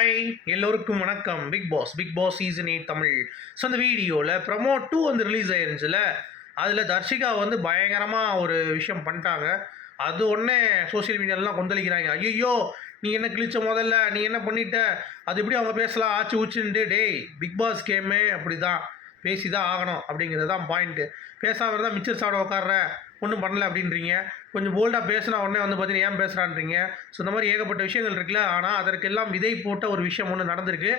Hi எல்லோருக்கும் வணக்கம். Bigg Boss season 8 Tamil. So அந்த வீடியோவில் ப்ரமோ 2 வந்து ரிலீஸ் ஆயிருந்துச்சுல, அதில் தர்ஷிகா வந்து பயங்கரமாக ஒரு விஷயம் பண்ணிட்டாங்க. அது ஒன்றே சோஷியல் மீடியாலலாம் கொந்தளிக்கிறாங்க. ஐயோ நீ என்ன கிழிச்ச, முதல்ல நீ என்ன பண்ணிட்ட, அது எப்படி அவங்க பேசலாம் ஆச்சு ஊச்சுன்ட்டு. டேய், பிக் பாஸ் கேமே அப்படி தான், பேசி தான் ஆகணும் அப்படிங்கிறது தான் பாயிண்ட்டு. பேசாமல் இருந்தால் மிச்சர் சாப்பிட உட்கார்ற, ஒன்றும் பண்ணல அப்படின்றீங்க. கொஞ்சம் போல்டாக பேசினா உடனே வந்து பார்த்தீங்கன்னா ஏன் பேசுகிறான்றீங்க. ஸோ இந்த மாதிரி ஏகப்பட்ட விஷயங்கள் இருக்குல்ல. ஆனால் அதற்கெல்லாம் விதை போட்ட ஒரு விஷயம் ஒன்று நடந்திருக்கு.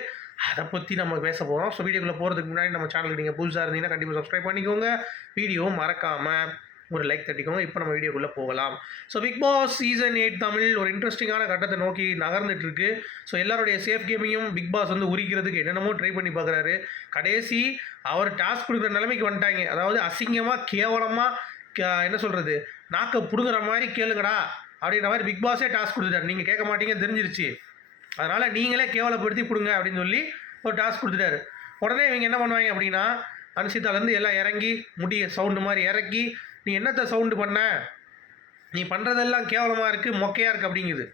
அதை பற்றி நம்ம பேச போகிறோம். ஸோ வீடியோக்குள்ளே போகிறதுக்கு முன்னாடி நம்ம சேனலுக்கு நீங்கள் புதுசாக இருந்தீங்கன்னா கண்டிப்பாக சப்ஸ்கிரைப் பண்ணிக்கோங்க. வீடியோவும் மறக்காமல் ஒரு லைக் தட்டிக்கோங்க. இப்போ நம்ம வீடியோக்குள்ளே போகலாம். So Bigg Boss season 8 Tamil ஒரு இன்ட்ரெஸ்டிங்கான கட்டத்தை நோக்கி நகர்ந்துட்டு இருக்கு. ஸோ எல்லாருடைய சேஃப் கேமையும் பிக் பாஸ் வந்து உரிக்கிறதுக்கு என்னென்னமோ ட்ரை பண்ணி பார்க்குறாரு. கடைசி அவர் டாஸ்க் கொடுக்குற நிலைமைக்கு வந்துட்டாங்க. அதாவது அசிங்கமாக கேவலமாக என்ன சொல்கிறது, நாக்கை பிடுங்குற மாதிரி கேளுங்கடா அப்படின்ற மாதிரி பிக் பாஸே டாஸ்க் கொடுத்துட்டாரு. நீங்கள் கேட்க மாட்டீங்கன்னு தெரிஞ்சிருச்சு, அதனால் நீங்களே கேவலப்படுத்தி கொடுங்க அப்படின்னு சொல்லி ஒரு டாஸ்க் கொடுத்துட்டாரு. உடனே இவங்க என்ன பண்ணுவாங்க அப்படின்னா, அனுஷிதாலேருந்து எல்லாம் இறங்கி முடிய சவுண்டு மாதிரி இறக்கி, நீ என்னத்தை சவுண்டு பண்ண, நீ பண்ணுறதெல்லாம் கேவலமாக இருக்குது, மொக்கையாக இருக்குது அப்படிங்குது.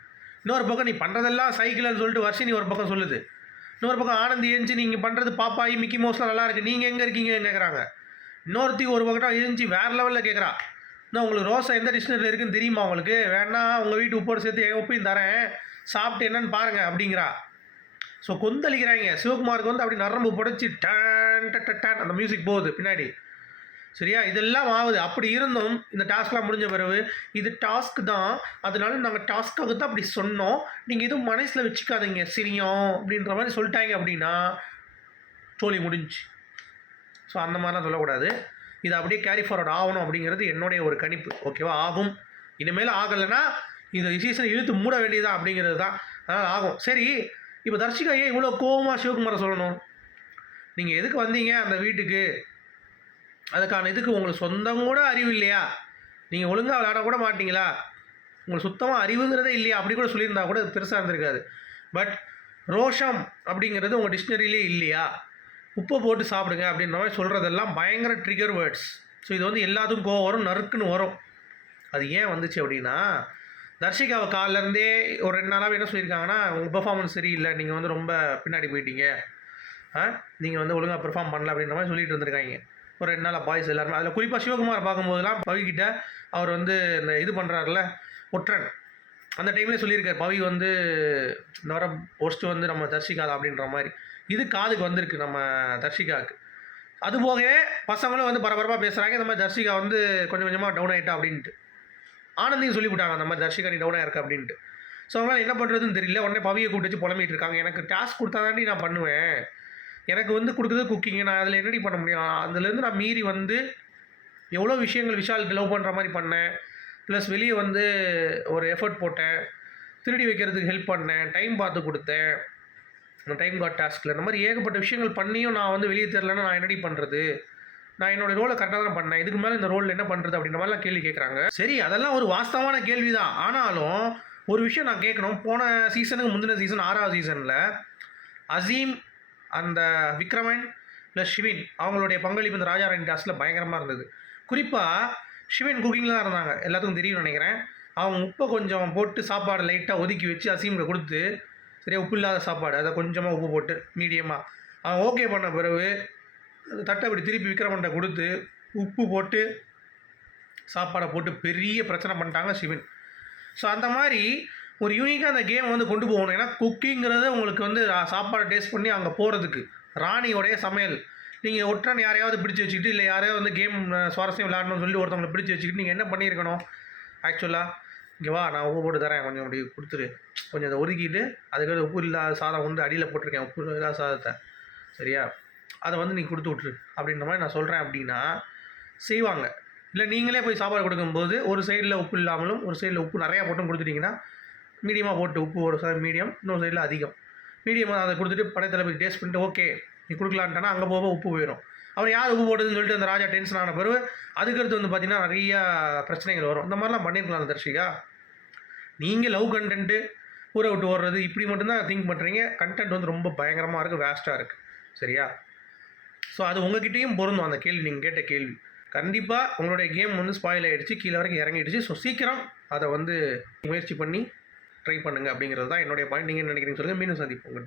இன்னொரு பக்கம் நீ பண்ணுறதெல்லாம் சைக்கிள்னு சொல்லிட்டு வர்ஷினி ஒரு பக்கம் சொல்லுது. இன்னொரு பக்கம் ஆனந்தி ஏஞ்சி நீங்கள் பண்ணுறது பாப்பாயி மிக்கி மவுஸ்லாம் நல்லா இருக்குது, நீங்கள் எங்கே இருக்கீங்கன்னு கேட்குறாங்க. இன்னொருத்தி ஒரு பக்கம் எழுந்துச்சி வேறு லெவலில் கேட்குறா, இன்னும் உங்களுக்கு ரோஸா எந்த டிக்ஷனரியில் இருக்குன்னு தெரியுமா உங்களுக்கு, வேணா உங்கள் வீட்டு உப்போடு சேர்த்து என் உப்பையும் தரேன், சாப்பிட்டு என்னன்னு பாருங்கள் அப்படிங்கிறா. ஸோ கொந்தளிக்கிறாங்க. சிவகுமாருக்கு வந்து அப்படி நரம்பு புடைச்சி டன் டன் அந்த மியூசிக் போகுது பின்னாடி. சரியா, இதெல்லாம் ஆகுது. அப்படி இருந்தும் இந்த டாஸ்க்லாம் முடிஞ்ச பிறகு இது டாஸ்க் தான், அதனால நாங்கள் டாஸ்க்காக தான் அப்படி சொன்னோம், நீங்கள் எதுவும் மனசில் வச்சுக்காதீங்க சரியும் அப்படின்ற மாதிரி சொல்லிட்டாங்க அப்படின்னா சோழி முடிஞ்சு. ஸோ அந்த மாதிரிலாம் சொல்லக்கூடாது. இது அப்படியே கேரி ஃபார்வர்ட் ஆகணும் அப்படிங்கிறது என்னுடைய ஒரு கணிப்பு. ஓகேவா, ஆகும். இனிமேல் ஆகலைன்னா இந்த சீசனை இழுத்து மூட வேண்டியதான் அப்படிங்கிறது தான். அதனால் ஆகும். சரி, இப்போ தர்ஷிகா ஏன் இவ்வளோ கோவமாக சிவகுமாரை சொல்லணும்? நீங்கள் எதுக்கு வந்தீங்க அந்த வீட்டுக்கு, அதுக்கான இதுக்கு உங்களுக்கு சொந்தம் கூட அறிவு இல்லையா? நீங்கள் ஒழுங்காக விளையாட கூட மாட்டிங்களா? உங்களுக்கு சுத்தமாக அறிவுங்கிறதே இல்லையா? அப்படி கூட சொல்லியிருந்தா கூட பெருசாக இருந்திருக்காது. பட் ரோஷம் அப்படிங்கிறது உங்கள் டிக்ஷனரியிலே இல்லையா? உப்பை போட்டு சாப்பிடுங்க அப்படின்ற மாதிரி சொல்கிறதெல்லாம் பயங்கர ட்ரிகர் வேர்ட்ஸ். ஸோ இது வந்து எல்லாத்துக்கும் கோவம் வரும், நறுக்குன்னு வரும். அது ஏன் வந்துச்சு அப்படின்னா, தர்ஷிகாவை காலிலேருந்தே ஒரு 2 நாளாகவே என்ன சொல்லியிருக்காங்கன்னா, உங்கள் பெர்ஃபார்மன்ஸ் சரியில்லை, நீங்கள் வந்து ரொம்ப பின்னாடி போயிட்டீங்க, நீங்கள் வந்து ஒழுங்காக பெர்ஃபார்ம் பண்ணல அப்படின்ற மாதிரி சொல்லிட்டு இருந்திருக்காங்க ஒரு 2 நாளாக பாய்ஸ் எல்லாருமே. அதில் குறிப்பாக சிவகுமார் பார்க்கும்போதெல்லாம் பவிக்கிட்ட அவர் வந்து இந்த இது பண்ணுறாருல ஒற்றன், அந்த டைம்லேயே சொல்லியிருக்கார் பவி வந்து இந்த வர ஒஸ்ட்டு வந்து நம்ம தர்ஷிகா அப்படின்ற மாதிரி. இது காதுக்கு வந்திருக்கு நம்ம தர்ஷிகாவுக்கு. அதுபோகவே பசங்களும் வந்து பரபரப்பாக பேசுகிறாங்க, இந்த மாதிரி தர்ஷிகா வந்து கொஞ்சம் கொஞ்சமாக டவுன் ஆகிட்டா அப்படின்ட்டு. ஆனந்தியும் சொல்லிவிட்டாங்க அந்த மாதிரி தர்ஷிகா நீ டவுனாக இருக்கா அப்படின்ட்டு. ஸோ அவங்களால என்ன பண்ணுறதுன்னு தெரியல. உடனே பவியை கூப்பிட்டு வச்சு புலம்பிகிட்டு இருக்காங்க. எனக்கு டாஸ்க் கொடுத்தா தாண்டி நான் பண்ணுவேன், எனக்கு வந்து கொடுக்குறது குக்கிங், நான் அதில் என்னடி பண்ண முடியும், அதுலேருந்து நான் மீறி வந்து எவ்வளோ விஷயங்கள் விஷாலுக்கு லவ் பண்ணுற மாதிரி பண்ணேன், ப்ளஸ் வெளியே வந்து ஒரு எஃபர்ட் போட்டேன், திருடி வைக்கிறதுக்கு ஹெல்ப் பண்ணேன், டைம் பார்த்து கொடுத்தேன், அந்த டைம் காட் டாஸ்கில் இந்த மாதிரி ஏகப்பட்ட விஷயங்கள் பண்ணியும் நான் வந்து வெளியே தெரிலன்னா நான் என்னடி பண்ணுறது, நான் என்னோடய ரோலை கரெக்டாக தான் பண்ணேன், இதுக்கு மேலே இந்த ரோல் என்ன பண்ணுறது அப்படின்ற மாதிரிலாம் கேள்வி கேட்குறாங்க. சரி, அதெல்லாம் ஒரு வாஸ்தவமான கேள்வி தான். ஆனாலும் ஒரு விஷயம் நான் கேட்கணும். போன சீசனுக்கு முந்தின சீசன் 6வது சீசனில் அசீம், அந்த விக்ரமன் ப்ளஸ் ஷிவின் அவங்களுடைய பங்களிப்பு இந்த ராஜா ராணி டாஸ்கில் பயங்கரமாக இருந்தது. குறிப்பாக ஷிவின் குக்கிங்கில் தான் இருந்தாங்க, எல்லாத்துக்கும் தெரியும்னு நினைக்கிறேன். அவங்க உப்பை கொஞ்சம் போட்டு சாப்பாடு லைட்டாக ஒதுக்கி வச்சு அசீமுக்கு கொடுத்து, சரியா உப்பு இல்லாத சாப்பாடு அதை கொஞ்சமாக உப்பு போட்டு மீடியமாக அவன் ஓகே பண்ண பிறகு தட்டை அப்படி திருப்பி விக்ரமன்ட்ட கொடுத்து உப்பு போட்டு சாப்பாடை போட்டு பெரிய பிரச்சனை பண்ணிட்டாங்க ஷிவின். ஸோ அந்த மாதிரி ஒரு யூனிக்காக அந்த கேம் வந்து கொண்டு போகணும். ஏன்னா குக்கிங்கிறது உங்களுக்கு வந்து சாப்பாடை டேஸ்ட் பண்ணி அங்கே போகிறதுக்கு ராணியோடைய சமையல். நீங்கள் ஒற்றன் யாரையாவது பிடிச்சி வச்சுக்கிட்டு, இல்லை யாரையாவது வந்து கேம் சுவாரஸ்யம் விளையாடணும்னு சொல்லி ஒருத்தவங்களை பிடிச்சி வச்சுக்கிட்டு நீங்கள் என்ன பண்ணியிருக்கணும், ஆக்சுவலாக இங்கே வா நான் உப்பு போட்டு தரேன், கொஞ்சம் அப்படி கொடுத்துரு, கொஞ்சம் அதை ஒதுக்கிட்டு அதுக்கு உப்பு இல்லாத சாதம் வந்து அடியில் போட்டிருக்கேன், உப்பு இல்லாத சாதத்தை, சரியா அதை வந்து நீ கொடுத்து விட்ரு அப்படின்ற மாதிரி நான் சொல்கிறேன் அப்படின்னா செய்வாங்க. இல்லை நீங்களே போய் சாப்பாடு கொடுக்கும்போது ஒரு சைடில் உப்பு இல்லாமலும் ஒரு சைடில் உப்பு நிறையா போட்டும் கொடுத்துட்டிங்கன்னா, மீடியமாக போட்டு உப்பு ஒரு சைடு மீடியம், இன்னொரு சைடில் அதிகம், மீடியமாக அதை கொடுத்துட்டு படத்தில் போய் டேஸ்ட் பண்ணிட்டு ஓகே நீ கொடுக்கலான்ட்டானா அங்கே போக உப்பு போயிடும். அவர் யார் உப்பு போடுதுன்னு சொல்லிட்டு அந்த ராஜா டென்ஷன் ஆன பிறகு அதுக்கடுத்து வந்து பார்த்திங்கன்னா நிறையா பிரச்சனைகள் வரும். இந்த மாதிரிலாம் பண்ணியிருக்கலாம் தர்ஷிகா. நீங்கள் லவ் கண்டென்ட்டு ஊரை விட்டு ஓடுறது இப்படி மட்டும்தான் திங்க் பண்ணுறீங்க. கண்டென்ட் வந்து ரொம்ப பயங்கரமாக இருக்குது, வேஸ்ட்டாக இருக்குது, சரியா? ஸோ அது உங்ககிட்டையும் பொருந்தும். அந்த கேள்வி நீங்கள் கேட்ட கேள்வி கண்டிப்பாக உங்களுடைய கேம் வந்து ஸ்பாயில் ஆகிடுச்சு, கீழே வரைக்கும் இறங்கிடுச்சு. ஸோ சீக்கிரம் அதை வந்து முயற்சி பண்ணி ட்ரை பண்ணுங்கள் அப்படிங்கிறது தான் என்னுடைய பாயிண்ட். நீங்கள் என்ன நினைக்கிறீங்க சொல்லுங்கள். மீண்டும் சந்திப்போம். Good bye.